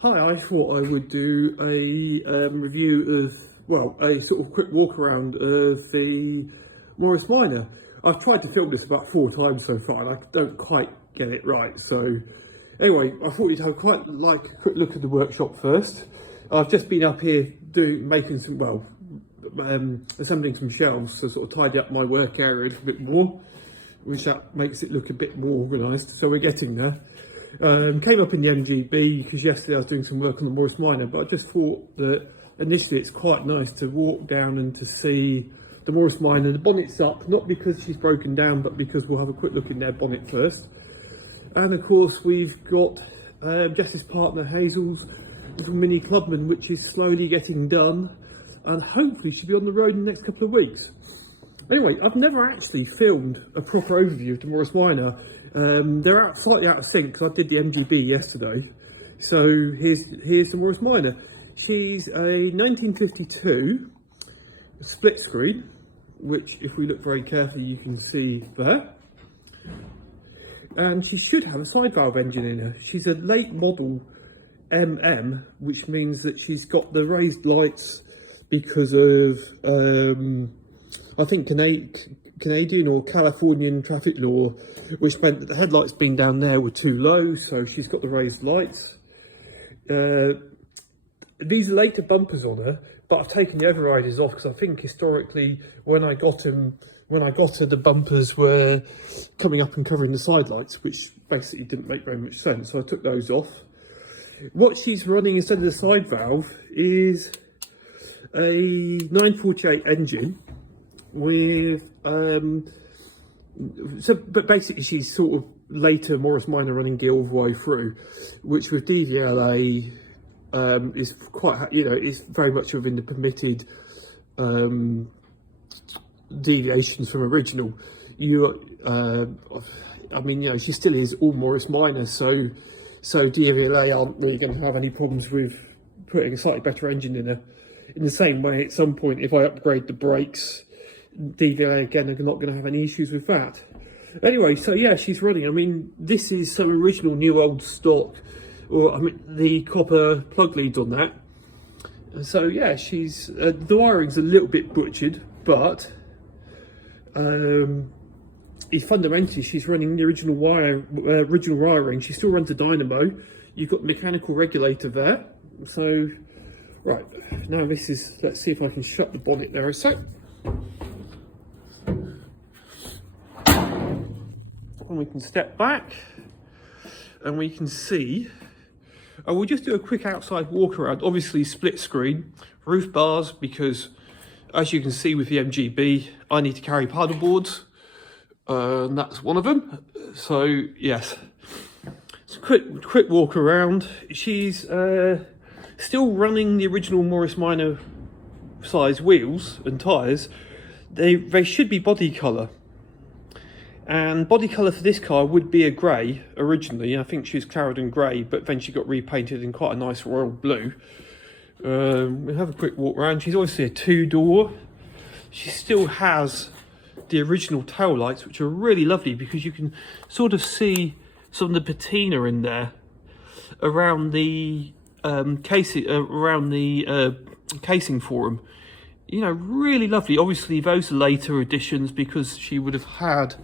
Hi, I thought I would do a review of, well, a sort of quick walk around of the Morris Minor. I've tried to film this about 4 times so far and I don't quite get it right. So anyway, I thought you'd have quite like a quick look at the workshop first. I've just been up here making some, assembling some shelves to sort of tidy up my work area a little bit more, which that makes it look a bit more organised. So we're getting there. Came up in the MGB because yesterday I was doing some work on the Morris Minor, but I just thought that initially it's quite nice to walk down and to see the Morris Minor. The bonnet's up, not because she's broken down, but because we'll have a quick look in their bonnet first. And of course we've got Jess's partner Hazel's little mini clubman, which is slowly getting done and hopefully should be on the road in the next couple of weeks. Anyway, I've never actually filmed a proper overview of the Morris Minor. They're slightly out of sync because I did the MGB yesterday. So here's the Morris Minor. She's a 1952 split screen, which if we look very carefully you can see there. And she should have a side valve engine in her. She's a late model MM, which means that she's got the raised lights because of I think Canadian or Californian traffic law, which meant that the headlights being down there were too low, so she's got the raised lights. These are later bumpers on her, but I've taken the overriders off because I think historically when I got her, the bumpers were coming up and covering the side lights, which basically didn't make very much sense, so I took those off. What she's running instead of the side valve is a 948 engine with but basically she's sort of later Morris Minor running gear all the way through, which with DVLA is quite, is very much within the permitted deviations from original. She still is all Morris Minor, so DVLA aren't really going to have any problems with putting a slightly better engine in her. In the same way, at some point, if I upgrade the brakes, DVLA again are not going to have any issues with that. Anyway, so yeah, she's running. I mean, this is some original new old stock, or the copper plug leads on that. So yeah, she's the wiring's a little bit butchered, but fundamentally she's running the original wiring. She still runs a dynamo. You've got the mechanical regulator there. So right now, let's see if I can shut the bonnet there a sec. And we can step back and we can see, we'll just do a quick outside walk around. Obviously split screen, roof bars, because as you can see with the MGB, I need to carry paddle boards, and that's one of them. So yes, it's a quick walk around. She's still running the original Morris Minor size wheels and tyres. They should be body colour. And body colour for this car would be a grey originally. I think she was Clarendon grey, but then she got repainted in quite a nice royal blue. We'll have a quick walk around. She's obviously a 2-door. She still has the original tail lights, which are really lovely because you can sort of see some of the patina in there around the casing for them. Really lovely. Obviously those are later additions because she would have had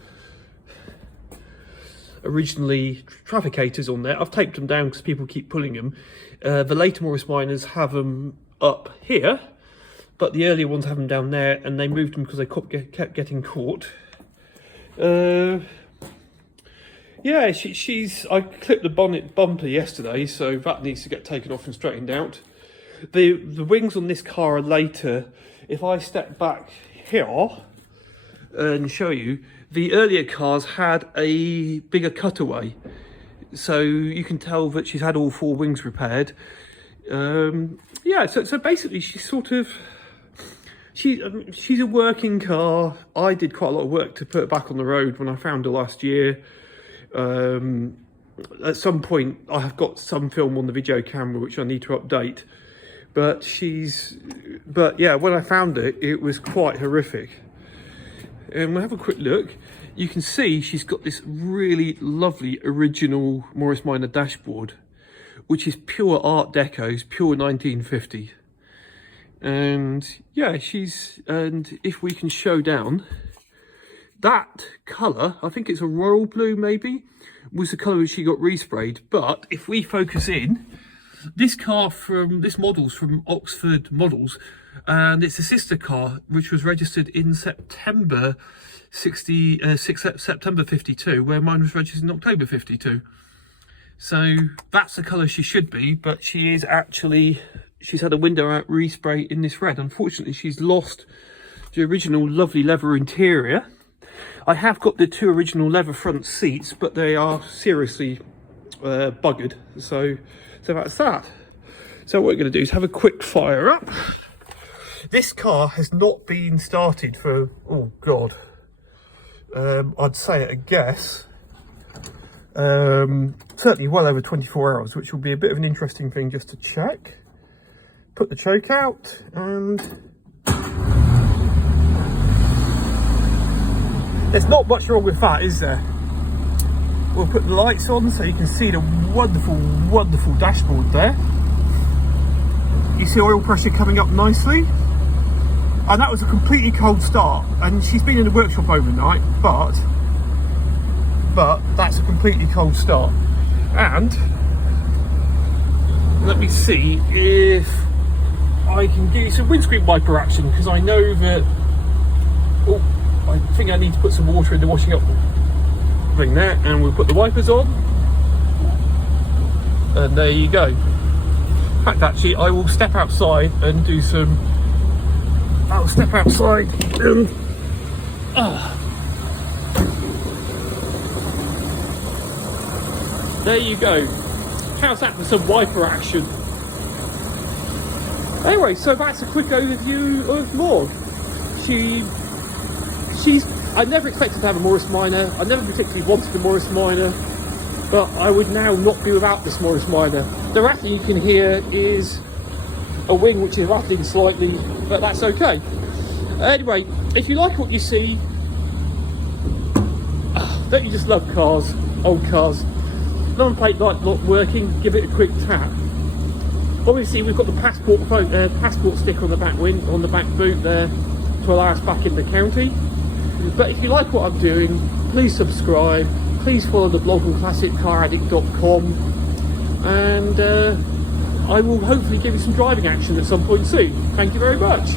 originally trafficators on there. I've taped them down because people keep pulling them. The later Morris Minors have them up here, but the earlier ones have them down there, and they moved them because they kept getting caught. Yeah, I clipped the bonnet bumper yesterday, so that needs to get taken off and straightened out. The wings on this car are later. If I step back here and show you, the earlier cars had a bigger cutaway, so you can tell that she's had all 4 wings repaired. Yeah, so basically she's sort of, she's a working car. I did quite a lot of work to put her back on the road when I found her last year. At some point I have got some film on the video camera which I need to update, but yeah, when I found it, it was quite horrific. And we'll have a quick look. You can see she's got this really lovely original Morris Minor dashboard, which is pure Art Deco, it's pure 1950. And yeah, and if we can show down, that colour, I think it's a royal blue maybe, was the colour she got resprayed. But if we focus in, this model's from Oxford Models, and it's a sister car which was registered in September 52, where mine was registered in October 52. So that's the colour she should be, but she's had a window out respray in this red. Unfortunately, she's lost the original lovely leather interior. I have got the 2 original leather front seats, but they are seriously buggered. So that's that. So what we're going to do is have a quick fire up. This car has not been started for, oh God, I'd say at a guess, certainly well over 24 hours, which will be a bit of an interesting thing just to check. Put the choke out, and there's not much wrong with that, is there? We'll put the lights on so you can see the wonderful, wonderful dashboard there. You see oil pressure coming up nicely. And that was a completely cold start. And she's been in the workshop overnight, but that's a completely cold start. And let me see if I can give you some windscreen wiper action, because I know that, oh, I think I need to put some water in the washing up thing there, and we'll put the wipers on, and there you go. In fact, actually, I will step outside and do some, I'll step outside and there you go. How's that for some wiper action? Anyway, so that's a quick overview of Maud. I never expected to have a Morris Minor. I never particularly wanted a Morris Minor, but I would now not be without this Morris Minor. The rattling you can hear is a wing which is rattling slightly, but that's okay. Anyway, if you like what you see, don't you just love cars, old cars? Number plate light not working, give it a quick tap. Obviously, we've got the passport sticker on the back on the back boot there to allow us back in the county. But if you like what I'm doing, please subscribe, please follow the blog on Classicaraddict.com, and I will hopefully give you some driving action at some point soon. Thank you very much.